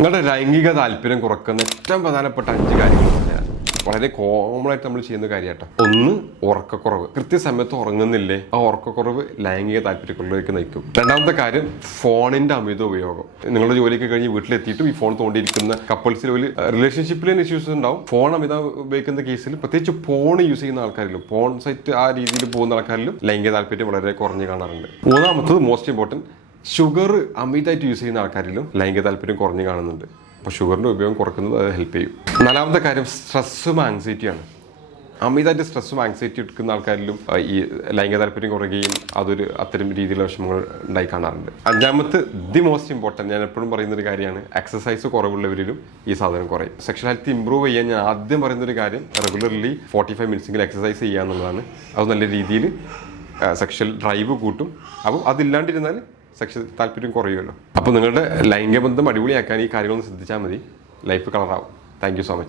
നിങ്ങളുടെ ലൈംഗിക താല്പര്യം കുറക്കുന്ന ഏറ്റവും പ്രധാനപ്പെട്ട 5 കാര്യങ്ങൾ പറഞ്ഞാൽ വളരെ കോമൺ ആയിട്ട് നമ്മൾ ചെയ്യുന്ന കാര്യമാട്ടോ. 1, ഉറക്കക്കുറവ്. കൃത്യസമയത്ത് ഉറങ്ങുന്നില്ലേ, ആ ഉറക്കക്കുറവ് ലൈംഗിക താല്പര്യക്കുറവിലേക്ക് നയിക്കും. 2ാമത്തെ കാര്യം ഫോണിന്റെ അമിത ഉപയോഗം. നിങ്ങളുടെ ജോലിയൊക്കെ കഴിഞ്ഞ് വീട്ടിലെത്തിയിട്ടും ഈ ഫോൺ തോണ്ടിയിരിക്കുന്ന കപ്പിൾസിൽ ഒരു റിലേഷൻഷിപ്പിൽ ഇഷ്യൂസ് ഉണ്ടാവും. ഫോൺ അമിത ഉപയോഗിക്കുന്ന കേസിൽ പ്രത്യേകിച്ച് ഫോൺ യൂസ് ചെയ്യുന്ന ആൾക്കാരിലും ഫോൺ സൈറ്റ് ആ രീതിയിൽ പോകുന്ന ആൾക്കാരിലും ലൈംഗിക താല്പര്യം വളരെ കുറഞ്ഞ് കാണാറുണ്ട്. 3ാമത്തത് മോസ്റ്റ് ഇമ്പോർട്ടൻറ്റ്, ഷുഗർ അമിതമായിട്ട് യൂസ് ചെയ്യുന്ന ആൾക്കാരിലും ലൈംഗിക താല്പര്യം കുറഞ്ഞ് കാണുന്നുണ്ട്. അപ്പോൾ ഷുഗറിൻ്റെ ഉപയോഗം കുറക്കുന്നത് അത് ഹെൽപ്പ് ചെയ്യും. 4ാമത്തെ കാര്യം സ്ട്രെസ്സും ആങ്സൈറ്റിയാണ്. അമിതമായിട്ട് സ്ട്രെസ്സും ആങ്സൈറ്റി എടുക്കുന്ന ആൾക്കാരിലും ഈ ലൈംഗിക താല്പര്യം കുറയുകയും അത്തരം രീതിയിലുള്ള വിഷമങ്ങൾ ഉണ്ടായി കാണാറുണ്ട്. 5ാമത്തെ ദി മോസ്റ്റ് ഇമ്പോർട്ടൻറ്റ്, ഞാൻ എപ്പോഴും പറയുന്നൊരു കാര്യമാണ്, എക്സസൈസ് കുറവുള്ളവരിലും ഈ സാധനം കുറയും. സെക്ഷൽ ഹെൽത്ത് ഇമ്പ്രൂവ് ചെയ്യാൻ ഞാൻ ആദ്യം പറയുന്നൊരു കാര്യം റെഗുലർലി 45 മിനിറ്റ്സെങ്കിലും എക്സസൈസ് ചെയ്യുക എന്നുള്ളതാണ്. അത് നല്ല രീതിയിൽ സെക്ഷൽ ഡ്രൈവ് കൂട്ടും. അപ്പം അതില്ലാണ്ടിരുന്നാൽ സെക്ഷൽ താല്പര്യം കുറയുമല്ലോ. അപ്പോൾ നിങ്ങളുടെ ലൈംഗിക ബന്ധം അടിപൊളിയാക്കാൻ ഈ കാര്യങ്ങളൊന്ന് ശ്രദ്ധിച്ചാൽ മതി, ലൈഫ് കളറാവും. Thank you so much.